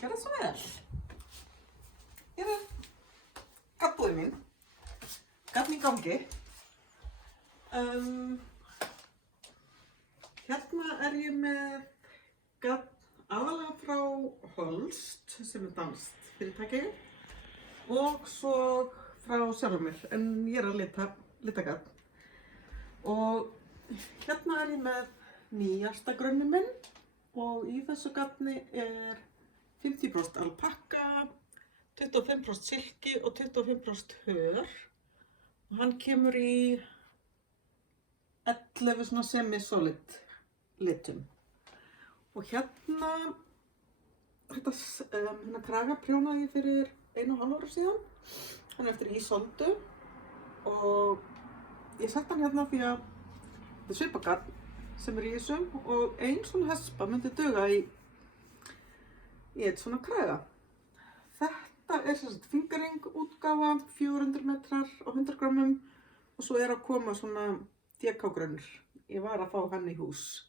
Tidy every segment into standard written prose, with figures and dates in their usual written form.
Gjörðu svo vel. Hér gaddbúðin mín. Gaddn í gangi. Hérna ég með gadd aðalega frá Holst, sem danskt fyrirtæki, og svo frá sjálfum mér, en ég að lita gadd. Og hérna ég með nýjasta grunninn minn og í þessu gaddni 50% alpakka, 25% silki og 25% hör. Og hann kemur í 11 svona semi-solid litum. Og hérna kraga prjónaði ég fyrir 1,5 ára síðan. Hann eftir Ísoldu og ég sett hann hérna því að þetta svipað gadd sem í þessum og ein svona hespa myndi duga í eitt svona kraga. Þetta sem sagt fingering útgáfa, 400 metrar á 100 grammum og svo að koma svona DK-grunnur. Ég var að fá hann í hús.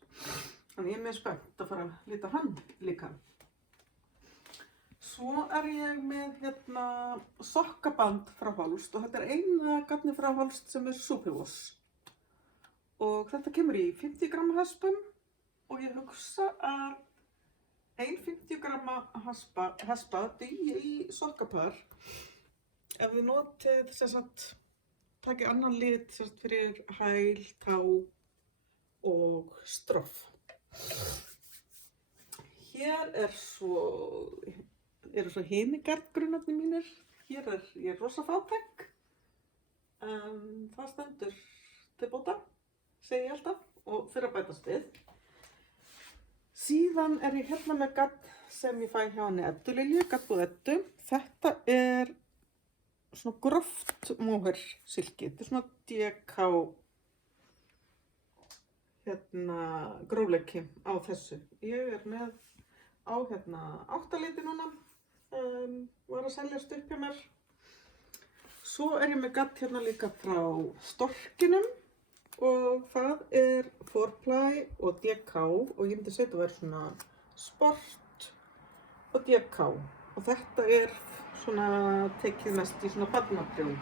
Þannig ég mjög spennt að fara að lita hann líka. Svo ég með hérna sokkaband frá Holst og þetta eina gaddni frá Holst sem Superwash. Og þetta kemur í 50 gramma hespum og ég hugsa að ein 50 gramma hespa dugi í sokkapar ef þið notið takið annan lit fyrir hæl, tá og stroff. Hér eru svo hini garðgrunnarnir mínir. Hér ég rosa fátæk. Það stendur til bóta, segi ég alltaf, og fyrir að bætast við. Síðan ég hérna með gadd sem ég fæ hjá henni Eddu Lilju, gaddbúð Eddu. Þetta svona gróft móhair silki. Þetta svona DK grófleiki á þessu. Ég með á 8 liti núna. Var að seljast upp hjá mér. Svo ég með gadd hérna líka frá Storkinum. Og það 4ply og DK og ég myndi segja þetta svona sport og DK. Og þetta svona tekið mest í svona barnaprjón.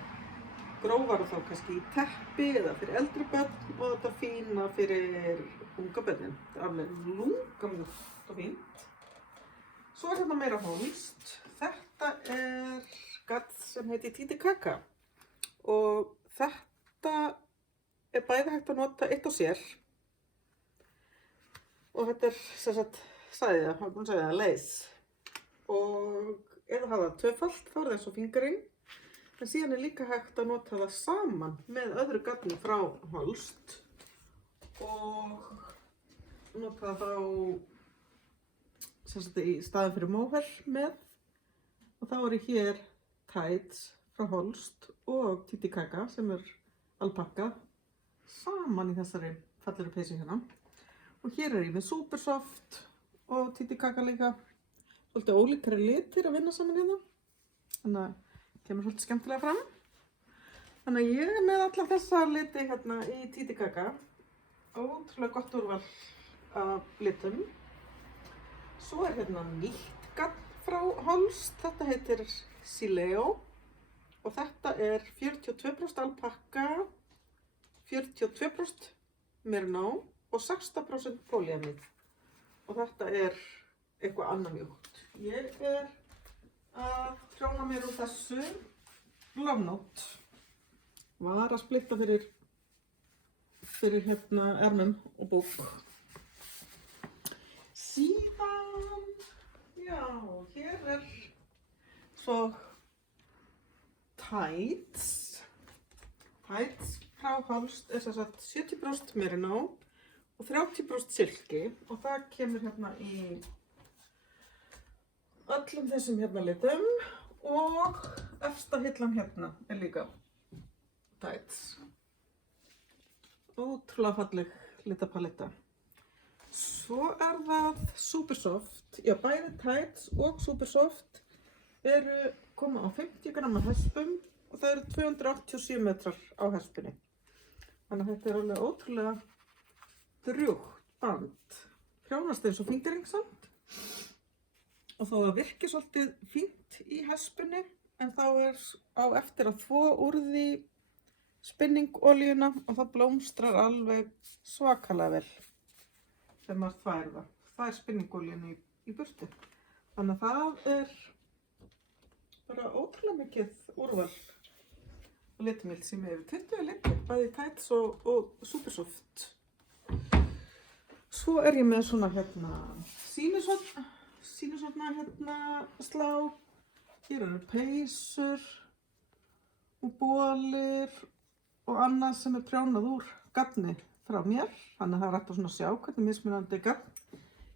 Grófara þá kannski í teppi eða fyrir eldri börn og þetta fína fyrir unga börnin. Þetta alveg lungamjúkt og fínt. Svo hérna meira Holst. Þetta gadd sem heitir Titicaca og þetta bæði hægt að nota eitt á sér og þetta sem sagt, sagði ég búin að segja það, leis. Og eða hafa það tvöfalt, þá það eins og fingering. En síðan líka hægt að nota það saman með öðru gaddni frá Holst og nota þá sem sagt í staðinn fyrir móhair með. Og þá hér tights frá Holst og Titicaca sem alpakka saman í þessari fallegri peysu hérna. Og hér ég með Supersoft og Titicaca líka. Svolítið ólíkari litir að vinna saman hérna. Þannig að kemur svolítið skemmtilega fram. Þannig að ég með alla þessa liti hérna í Titicaca. Ótrúlega gott úrval af litum. Svo hérna nýtt gadd frá Holst. Þetta heitir Sileo. Og þetta 42% alpakka, 42% merino og 60% polyamid. Og þetta eitthvað annað mjúkt. Ég að prjóna mér úr þessu Love Note. Var að splitta fyrir ermum og bók. Síðan, já, hér svo tights. Tights frá Holst sem sagt 70% merino og 30% silki og það kemur hérna í öllum þessum litum og efsta hillan hérna líka tights. Ótrúlega falleg litapaletta. Svo það Supersoft. Já, bæði tights og Supersoft koma á 50 gramma hespum og það 287 metrar á hespinni. Þannig að þetta alveg ótrúlega drjúgt band. Prjónast eins og fingering samt. og þá það virkir svolítið fínt í haspunni, en þá á eftir að þvo úr því spinningolíuna og það blómstrar alveg svakalega vel þegar maður þvær það. Það spinningolíunni í burtu. Þannig að það er bara ótrúlega mikið úrval og litamild sem hefur 20 liti, bæði Tides og Supersoft. Svo er ég með svona sýnishorna slá. Hér eru peysur og bolir og annað sem er prjónað úr garni frá mér. Þannig að það er hægt að sjá hvernig mismunandi garn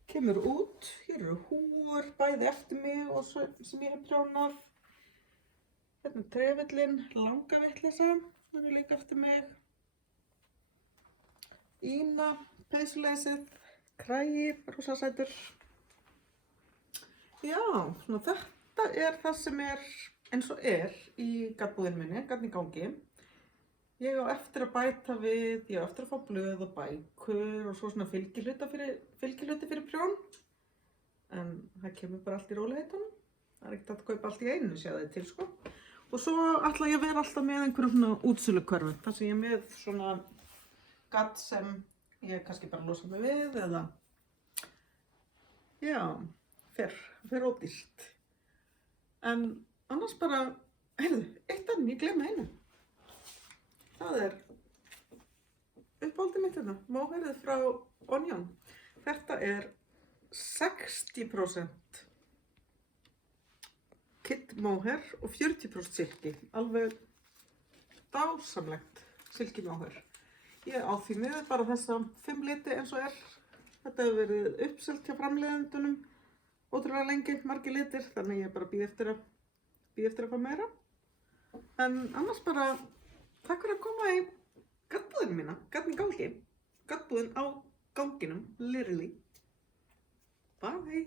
kemur út. Hér eru húfur bæði eftir mig og sem ég hef prjónað. Hérna er trefillinn, langa vitleysa, það er líka eftir mig. Ína, peysuleysið, kragi, rosa sætur. Já, svona þetta er það sem er eins og er í garnbúðinni minni, garn í gangi. Ég á eftir að bæta við, ég á eftir að fá blöð og bækur og svo svona fylgihluti fyrir prjón. En það kemur bara allt í rólegheitunum. Það er ekkert hægt að kaupa allt í einu, sjá þið til sko. Og svo ætla ég að vera alltaf með einhverjum svona útsölukörfu. Þar sem ég er með svona gatt sem ég kannski bara losa mig við eða já, fer ódýrt. En annars bara, heyrðu, eitt enn, ég glemma einu. Það er uppáhaldið mitt hérna, móhairið frá Onion. Þetta er 60% kid móhair og 40% silki. Alveg dásamlegt silki móhair. Ég á því miður bara þessa 5 liti eins og er. Þetta hefur verið uppselt hjá framleiðendunum ótrúlega lengi, margir litir, þannig ég bara bíð eftir að fá meira. En annars bara takk fyrir að koma í garnbúðina mína, garn í gangi, garnbúðin á ganginum, literally. Bye!